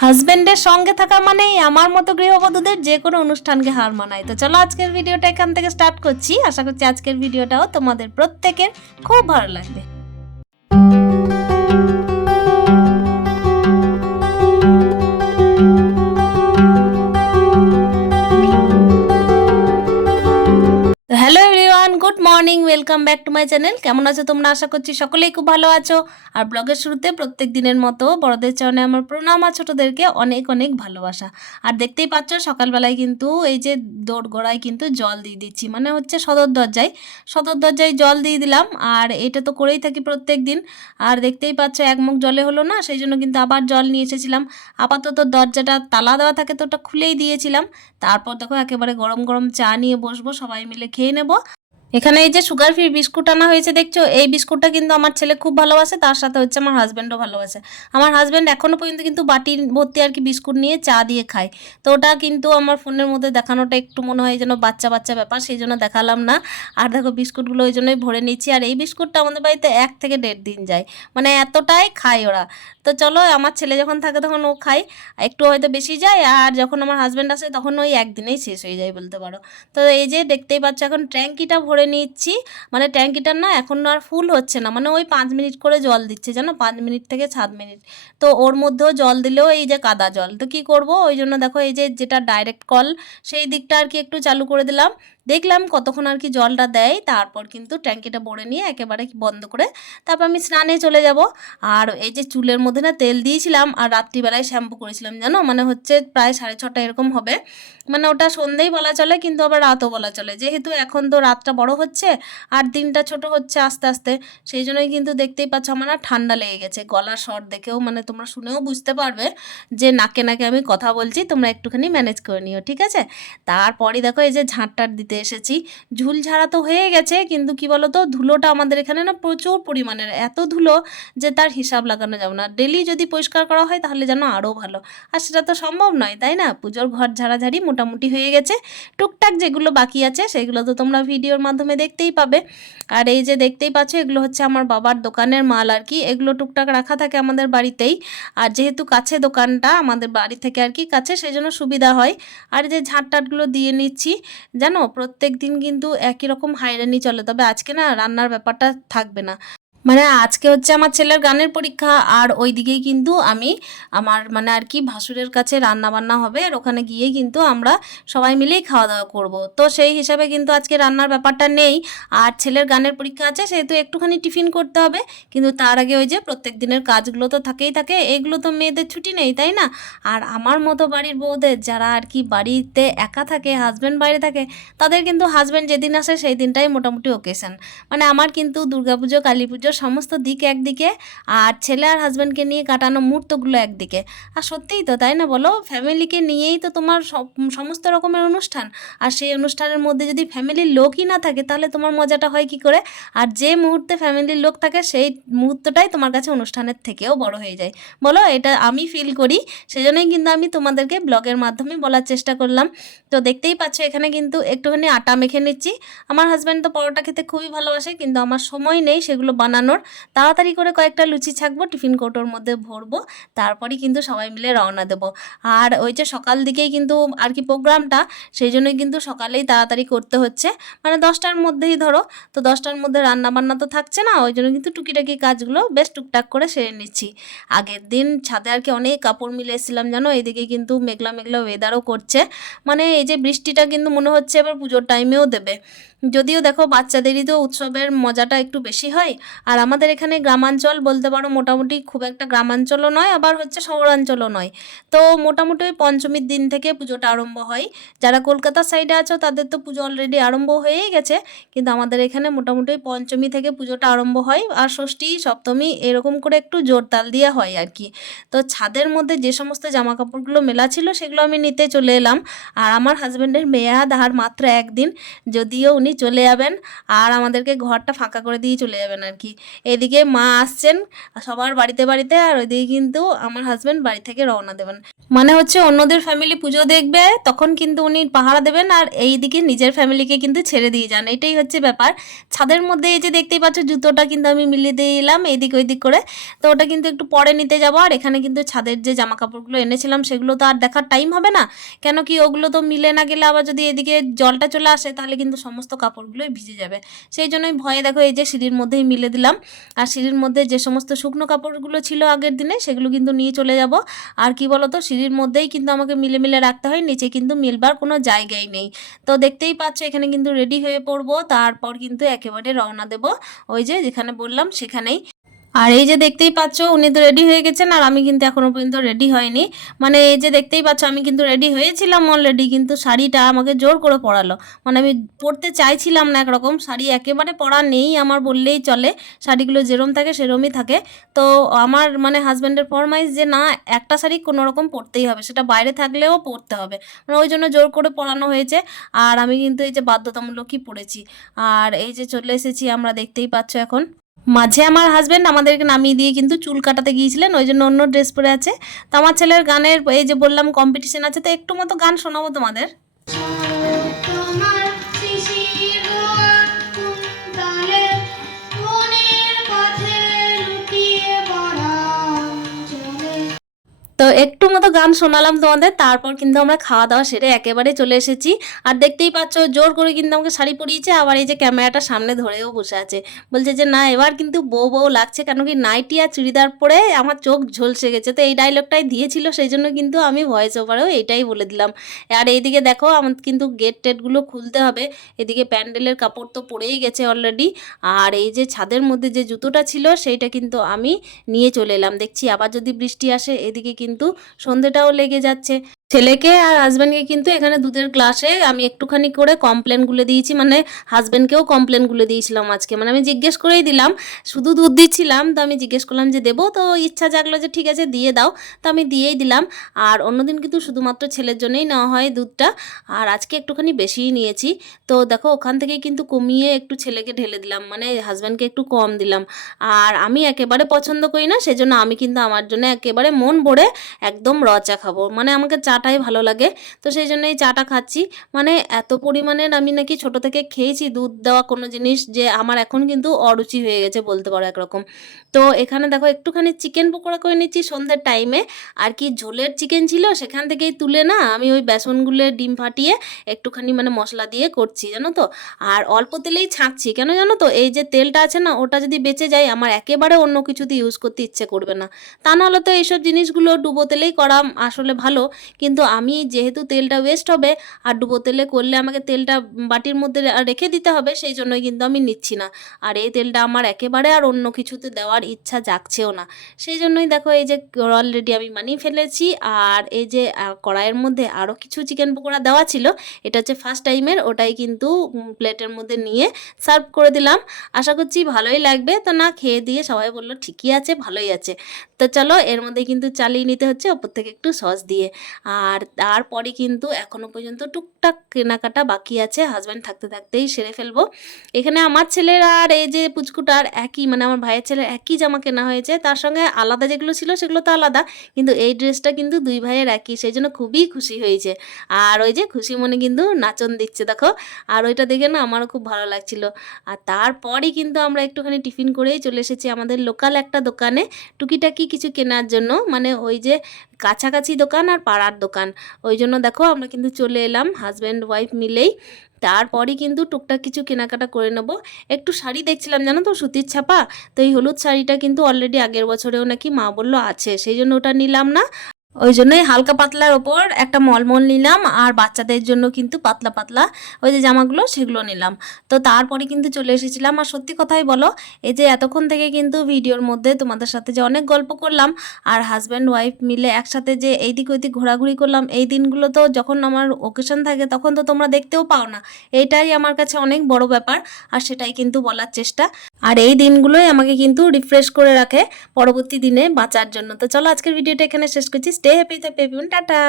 হাজবেন্ডের সঙ্গে থাকা মানেই আমার মতো গৃহবধূদের যে কোনো অনুষ্ঠানকে হার মানায়। তো চলো আজকের ভিডিওটা এখান থেকে স্টার্ট করছি। আশা করছি আজকের ভিডিওটাও তোমাদের প্রত্যেকের খুব ভালো লাগবে। Welcome back to my channel কেমন আছো তোমরা? আশা করছি সকলেই খুব ভালো আছো। আর ব্লগের শুরুতে প্রত্যেক দিনের মতো বড়দের চরণে আমার প্রণাম আর ছোটোদেরকে অনেক অনেক ভালোবাসা। আর দেখতেই পাচ্ছ, সকালবেলায় কিন্তু এই যে দৌড় গোড়ায় কিন্তু জল দিয়ে দিচ্ছি। মানে হচ্ছে সদর দরজায়। সদর দরজায় জল দিয়ে দিলাম, আর এটা তো করেই থাকি প্রত্যেক দিন। আর দেখতেই পাচ্ছ, এক মুখ জলে হলো না, সেই জন্য কিন্তু আবার জল নিয়ে এসেছিলাম। আপাতত দরজাটা তালা দেওয়া থাকে তো ওটা খুলেই দিয়েছিলাম। তারপর দেখো একেবারে গরম গরম চা নিয়ে বসবো, সবাই মিলে খেয়ে নেব। এখানে এই যে সুগার ফ্রি বিস্কুট আনা হয়েছে, দেখছ? এই বিস্কুটটা কিন্তু আমার ছেলে খুব ভালোবাসে, তার সাথে হচ্ছে আমার হাজব্যান্ডও ভালোবাসে। আমার হাজব্যান্ড এখনও পর্যন্ত কিন্তু বাটি ভর্তি আর কি বিস্কুট নিয়ে চা দিয়ে খায়। তো ওটা কিন্তু আমার ফোনের মধ্যে দেখানোটা একটু মনে হয় যেন বাচ্চা বাচ্চা ব্যাপার, সেই জন্য দেখালাম না। আর দেখো, বিস্কুটগুলো ওই জন্যই ভরে নিচ্ছি। আর এই বিস্কুটটা আমাদের বাড়িতে এক থেকে দেড় দিন যায়। মানে এতটাই খায় ওরা। তো চলো, আমার ছেলে যখন থাকে তখন ও খায়। একটু হয়তো বেশি যায়, আর যখন আমার হাজব্যান্ড আসে তখন ওই একদিনেই শেষ হয়ে যায় বলতে পারো। তো এই যে দেখতেই পাচ্ছ, এখন ট্যাঙ্কিটা ভরে নিচ্ছি। মানে ট্যাঙ্কিটার না এখন আর ফুল হচ্ছে না। মানে ওই পাঁচ মিনিট করে জল দিচ্ছে, জানো? পাঁচ মিনিট থেকে সাত মিনিট। তো ওর মধ্যেও জল দিলেও এই যে কাদা জল। তো কি করব? ওই জন্য দেখো এই যে যেটা ডাইরেক্ট কল সেই দিকটা আর কি একটু চালু করে দিলাম। দেখলাম কতক্ষণ আর কি জলটা দেয়, তারপর কিন্তু ট্যাঙ্কিটা ভরে নিয়ে একেবারে বন্ধ করে তারপর আমি স্নানে চলে যাব। আর এই যে চুলের মধ্যে না তেল দিয়েছিলাম আর রাত্রিবেলায় শ্যাম্পু করেছিলাম, জানো? মানে হচ্ছে প্রায় সাড়ে ছটা এরকম হবে। মানে ওটা সন্ধেই বলা চলে, কিন্তু আবার রাতও বলা চলে। যেহেতু এখন তো রাতটা বড় হচ্ছে আর দিনটা ছোট হচ্ছে আস্তে আস্তে, সেই জন্যই কিন্তু দেখতেই পাচ্ছ আমার না ঠান্ডা লেগে গেছে। গলার স্বর দেখেও মানে তোমরা শুনেও বুঝতে পারবে যে নাকে নাকে আমি কথা বলছি, তোমরা একটুখানি ম্যানেজ করে নিও, ঠিক আছে? তারপরে দেখো এই যে ঝাঁটটার দিতে এসেছি। ঝুল ঝাড়া তো হয়ে গেছে, কিন্তু কি বলো তো ধুলোটা আমাদের এখানে না প্রচুর পরিমাণের। এত ধুলো যে তার হিসাব লাগানো যাবে না। ডেলি যদি পরিষ্কার করা হয় তাহলে যেন আরও ভালো। আর সেটা তো সম্ভব নয়, তাই না? পুজোর ঘর ঝাড়াঝাড়ি মোটামুটি হয়ে গেছে। টুকটাক যেগুলো বাকি আছে সেগুলো তো তোমরা ভিডিওর মাধ্যমে দেখতেই পাবে। আর এই যে দেখতেই পাচ্ছ, এগুলো হচ্ছে আমার বাবার দোকানের মাল আর কি। এগুলো টুকটাক রাখা থাকে আমাদের বাড়িতেই। আর যেহেতু কাছে দোকানটা, আমাদের বাড়ি থেকে আর কি কাছে, সেই জন্য সুবিধা হয়। আর যে ঝাঁট টাটগুলো দিয়ে নিচ্ছি, জানো? প্রত্যেক দিন কিন্তু একই রকম হাইরানি চলে। তবে আজকে না রান্নার ব্যাপারটা থাকবে না। মানে আজকে হচ্ছে আমার ছেলের গানের পরীক্ষা, আর ওই দিকেই কিন্তু আমি আমার মানে আর কি ভাসুরের কাছে রান্না বান্না হবে, আর ওখানে গিয়ে কিন্তু আমরা সবাই মিলেই খাওয়া দাওয়া করব। তো সেই হিসাবে কিন্তু আজকে রান্নার ব্যাপারটা নেই, আর ছেলের গানের পরীক্ষা আছে, সেহেতু একটুখানি টিফিন করতে হবে, কিন্তু তার আগে ওই যে প্রত্যেক দিনের কাজগুলো তো থাকেই থাকে, এগুলো তো মেয়েদের ছুটি নেই, তাই না? আর আমার মতো বাড়ির বউদের যারা আর কি বাড়িতে একা থাকে হাজব্যান্ড বাইরে থাকে, তাদের কিন্তু হাজব্যান্ড যেদিন আসে সেই দিনটাই মোটামুটি ওকেশন মানে আমার কিন্তু দুর্গাপুজো কালী পুজো সমস্ত দিক একদিকে আর ছেলে আর হাজব্যান্ডকে নিয়ে কাটানো মুহূর্তগুলো একদিকে। আর সত্যিই তো, তাই না বলো? ফ্যামিলিকে নিয়েই তো তোমার সমস্ত রকমের অনুষ্ঠান। আর সেই অনুষ্ঠানের মধ্যে যদি ফ্যামিলির লোকই না থাকে, তাহলে তোমার মজাটা হয় কি করে? আর যে মুহূর্তে ফ্যামিলির লোক থাকে, সেই মুহূর্তটাই তোমার কাছে অনুষ্ঠানের থেকেও বড় হয়ে যায়। বলো? এটা আমি ফিল করি। সেজন্যই কিন্তু আমি তোমাদেরকে ব্লগের মাধ্যমে বলার চেষ্টা করলাম। তো দেখতেই পাচ্ছ, এখানে কিন্তু একটুখানি আটা মেখে নিচ্ছি। আমার হাজব্যান্ড তো পরোটা খেতে খুবই ভালোবাসে, কিন্তু আমার সময় নেই সেগুলো বানানোর। তাড়াতাড়ি করে কয়েকটা লুচি ছাকবো, টিফিন কৌটোর মধ্যে ভরবো, তারপরেই কিন্তু সবাই মিলে রওনা দেবো। আর ওই যে সকাল দিকেই কিন্তু আর কি প্রোগ্রামটা, সেই জন্যই কিন্তু সকালেই তাড়াতাড়ি করতে হচ্ছে। মানে দশটার মধ্যেই ধরো, তো দশটার মধ্যে রান্না বান্না তো থাকছে না, ওই জন্য কিন্তু টুকিটাকি কাজগুলো বেশ টুকটাক করে সেরে নিচ্ছি। আগের দিন ছাদে আর কি অনেক কাপড় মিলে এসেছিলাম, জানো? এদিকে কিন্তু মেঘলা মেঘলা ওয়েদারও করছে। মানে এই যে বৃষ্টিটা কিন্তু মনে হচ্ছে এবার পুজোর টাইমেও দেবে। যদিও দেখো বাচ্চাদেরই তো উৎসবের মজাটা একটু বেশি হয়, আর আমাদের এখানে গ্রামাঞ্চল বলতে পারো মোটামুটি খুব একটা গ্রামাঞ্চলও নয়, আবার হচ্ছে শহরাঞ্চলও নয়। তো মোটামুটি ওই পঞ্চমীর দিন থেকে পুজোটা আরম্ভ হয়। যারা কলকাতার সাইডে আছো তাদের তো পুজো অলরেডি আরম্ভ হয়েই গেছে, কিন্তু আমাদের এখানে মোটামুটি ওই পঞ্চমী থেকে পুজোটা আরম্ভ হয়, আর ষষ্ঠী, সপ্তমী এরকম করে একটু জোরতাল দিয়ে হয় আর কি। তো ছাদের মধ্যে যে সমস্ত জামা কাপড়গুলো মেলা ছিল সেগুলো আমি নিতে চলে এলাম, আর আমার হাজব্যান্ডের মেয়াদ আর মাত্র একদিন, যদিও উনি উনি চলে যাবেন আর আমাদেরকে ঘরটা ফাঁকা করে দিয়ে চলে যাবেন আর কি। এদিকে মা আসছেন, সবার বাড়িতে বাড়িতে আর ওইদিকে কিন্তু আমার হাজব্যান্ড বাড়ি থেকে রওনা দেবেন। মানে হচ্ছে অন্যদের ফ্যামিলি পুজো দেখবে, তখন কিন্তু উনি পাহারা দেবেন আর এইদিকে নিজের ফ্যামিলিকে কিন্তু ছেড়ে দিয়ে যান। এটাই হচ্ছে ব্যাপার। ছাদের মধ্যে এই যে দেখতেই পাচ্ছ, জুতোটা কিন্তু আমি মিলিয়ে দিয়ে এলাম, এদিক ওইদিক করে। তো ওটা কিন্তু একটু পরে নিতে যাব আর এখানে কিন্তু ছাদের যে জামা কাপড়গুলো এনেছিলাম, সেগুলো তো আর দেখার টাইম হবে না। কেন কি ওগুলো তো মিলে না গেলে আবার যদি এদিকে জলটা চলে আসে, তাহলে কিন্তু সমস্ত কাপড়গুলোই ভিজে যাবে। সেই জন্যই ভয়ে দেখো এই যে সিঁড়ির মধ্যেই মিলে দিলাম। আর সিঁড়ির মধ্যে যে সমস্ত শুকনো কাপড়গুলো ছিল আগের দিনে, সেগুলো কিন্তু নিয়ে চলে যাব। আর কি বলতো, সিঁড়ির মধ্যেই কিন্তু আমাকে মিলে মিলে রাখতে হয়, নিচে কিন্তু মিলবার কোনো জায়গাই নেই। তো দেখতেই পাচ্ছ, এখানে কিন্তু রেডি হয়ে পড়ব। তারপর কিন্তু একেবারে রওনা দেব। ওই যে যেখানে বললাম, সেখানেই আর এই যে দেখতেই পাচ্ছ, উনি তো রেডি হয়ে গেছেন আর আমি কিন্তু এখনও পর্যন্ত রেডি হয়নি। মানে এই যে দেখতেই পাচ্ছ, আমি কিন্তু রেডি হয়েছিলাম অলরেডি কিন্তু শাড়িটা আমাকে জোর করে পরালো। মানে আমি পরতে চাইছিলাম না একরকম, শাড়ি একেবারে পরা নেই আমার বললেই চলে, শাড়িগুলো যেরম থাকে সেরমই থাকে। তো আমার মানে হাজব্যান্ডের ফরমাইশ যে না, একটা শাড়ি কোনো রকম পরতেই হবে, সেটা বাইরে থাকলেও পরতে হবে। মানে ওই জন্য জোর করে পরানো হয়েছে আর আমি কিন্তু এই যে বাধ্যতামূলকই পড়েছি আর এই যে চলে এসেছি, আমরা দেখতেই পাচ্ছ এখন। মাঝে আমার হাজব্যান্ড আমাদেরকে নামিয়ে দিয়ে কিন্তু চুল কাটাতে গিয়েছিলেন, ওই জন্য অন্য ড্রেস পরে আছে। তো আমার ছেলের গানের, এই যে বললাম কম্পিটিশন আছে, তো একটু মতো গান শোনাবো তোমাদের। তো একটু মতো গান শোনালাম তোমাদের, তারপর কিন্তু আমরা খাওয়া দাওয়া সেরে একেবারে চলে এসেছি। আর দেখতেই পাচ্ছ, জোর করে কিন্তু আমাকে শাড়ি পরিয়েছে, আবার এই যে ক্যামেরাটা সামনে ধরেও বসে আছে। বলছে যে, না, এবার কিন্তু বউ বউ লাগছে, কেন কি নাইটি আর চুড়িদার পরে আমার চোখ ঝলসে গেছে। তো এই ডায়লগটাই দিয়েছিল, সেই জন্য কিন্তু আমি ভয়েস ওভারেও এইটাই বলে দিলাম। আর এইদিকে দেখো, আমার কিন্তু গেট টেটগুলো খুলতে হবে। এদিকে প্যান্ডেলের কাপড় তো পরেই গেছে অলরেডি আর এই যে ছাদের মধ্যে যে জুতোটা ছিল, সেইটা কিন্তু আমি নিয়ে চলে এলাম। দেখছি আবার যদি বৃষ্টি আসে, এদিকে কিন্তু সন্ধেটাও লেগে যাচ্ছে। ছেলেকে আর হাজব্যান্ডকে কিন্তু এখানে দুধের গ্লাসে আমি একটুখানি করে কমপ্লেন গুলে দিয়েছি। মানে হাজব্যান্ডকেও কমপ্লেন গুলে দিয়েছিলাম আজকে। মানে আমি জিজ্ঞেস করেই দিলাম, শুধু দুধ দিচ্ছিলাম তো আমি জিজ্ঞেস করলাম যে দেবো? তো ইচ্ছা জাগলো যে ঠিক আছে, দিয়ে দাও। তো আমি দিয়েই দিলাম। আর অন্যদিন কিন্তু শুধুমাত্র ছেলের জন্যই নেওয়া হয় দুধটা। আর আজকে একটুখানি বেশিই নিয়েছি। তো দেখো, ওখান থেকে কিন্তু কমিয়ে একটু ছেলেকে ঢেলে দিলাম। মানে হাজব্যান্ডকে একটু কম দিলাম। আর আমি একেবারে পছন্দ করি না, সেজন্য আমি কিন্তু আমার জন্য একেবারে মন ভরে একদম র চা খাব। মানে আমাকে চাটাই ভালো লাগে। তো সেই জন্য এই চাটা খাচ্ছি। মানে এত পরিমাণের আমি নাকি ছোট থেকে খেয়েছি, দুধ দেওয়া কোনো জিনিস যে আমার এখন কিন্তু অরুচি হয়ে গেছে বলতে পারো একরকম। তো এখানে দেখো একটুখানি চিকেন পকোড়া করে নিচ্ছি সন্ধ্যের টাইমে আর কি ঝোলের চিকেন ছিল সেখান থেকেই তুলে না আমি ওই বেসনগুলো ডিম ফাটিয়ে একটুখানি মানে মশলা দিয়ে করছি, জানো তো? আর অল্প তেলেই ছাঁকছি। কেন জানো তো? এই যে তেলটা আছে না, ওটা যদি বেঁচে যায় আমার একেবারে অন্য কিছুতে ইউজ করতে ইচ্ছে করবে না। তা নাহলে তো এইসব জিনিসগুলো ডুবো তেলেই করা আসলে ভালো। কিন্তু আমি যেহেতু তেলটা ওয়েস্ট হবে, আর ডুবো তেলে করলে আমাকে তেলটা বাটির মধ্যে রেখে দিতে হবে, সেই জন্যই কিন্তু আমি নিচ্ছি না। আর এই তেলটা আমার একেবারে আর অন্য কিছুতে দেওয়ার ইচ্ছা জাগছেও না। সেই জন্যই দেখো এই যে অলরেডি আমি মানিয়ে ফেলেছি, আর এই যে কড়াইয়ের মধ্যে আরও কিছু চিকেন পকোড়া দেওয়া ছিল, এটা হচ্ছে ফার্স্ট টাইমের ওটাই কিন্তু প্লেটের মধ্যে নিয়ে সার্ভ করে দিলাম। আশা করছি ভালোই লাগবে, তো না খেয়ে দিয়ে সবাই বলল ঠিকই আছে, ভালোই আছে। তো চলো, এর মধ্যে কিন্তু চালিয়ে নিতে হচ্ছে, ওপর থেকে একটু সস দিয়ে। আর তারপরে কিন্তু এখনও পর্যন্ত টুকটাক কেনাকাটা বাকি আছে। হাজব্যান্ড থাকতে থাকতেই সেরে ফেলব। এখানে আমার ছেলের আর এই যে পুচকুটার একই মানে আমার ভাইয়ের ছেলের একই জামা কেনা হয়েছে। তার সঙ্গে আলাদা যেগুলো ছিল সেগুলো তো আলাদা, কিন্তু এই ড্রেসটা কিন্তু দুই ভাইয়ের একই, সেই জন্য খুবই খুশি হয়েছে। আর ওই যে খুশি মনে কিন্তু নাচন দিচ্ছে, দেখো। আর ওইটা দেখে না আমারও খুব ভালো লাগছিল। আর তারপরই কিন্তু আমরা একটুখানি টিফিন করেই চলে এসেছি আমাদের লোকাল একটা দোকানে, টুকিটাকি কিছু কেনার জন্য। মানে ওই যে কাছাকাছি দোকান আর পাড়ার দোকান। ওই জন্য দেখো আমরা কিন্তু চলে এলাম হাজব্যান্ড ওয়াইফ মিলেই। তারপরে কিন্তু টুকটাক কিছু কেনাকাটা করে নেব। একটু শাড়ি দেখছিলাম, জানো তো, সুতির ছাপা? তো এই হলুদ শাড়িটা কিন্তু অলরেডি আগের বছরেও নাকি মা বলল আছে, সেই জন্য ওটা নিলাম না। ওই জন্যই হালকা পাতলার ওপর একটা মলমল নিলাম আর বাচ্চাদের জন্য কিন্তু পাতলা পাতলা ওই যে জামাগুলো সেগুলো নিলাম। তো তারপরে কিন্তু চলে এসেছিলাম আর সত্যি কথাই বলো, এই যে এতক্ষণ থেকে কিন্তু ভিডিওর মধ্যে তোমাদের সাথে যে অনেক গল্প করলাম আর হাজব্যান্ড ওয়াইফ মিলে একসাথে যে এইদিক ওইদিক ঘোরাঘুরি করলাম, এই দিনগুলো তো যখন আমার ওকেশন থাকে তখন তো তোমরা দেখতেও পাও না। এইটাই আমার কাছে অনেক বড় ব্যাপার আর সেটাই কিন্তু বলার চেষ্টা। আর এই দিনগুলোই আমাকে কিন্তু রিফ্রেশ করে রাখে পরবর্তী দিনে বাঁচার জন্য। তো চলো আজকের ভিডিওটা এখানে শেষ করছি। Stay happy happy tata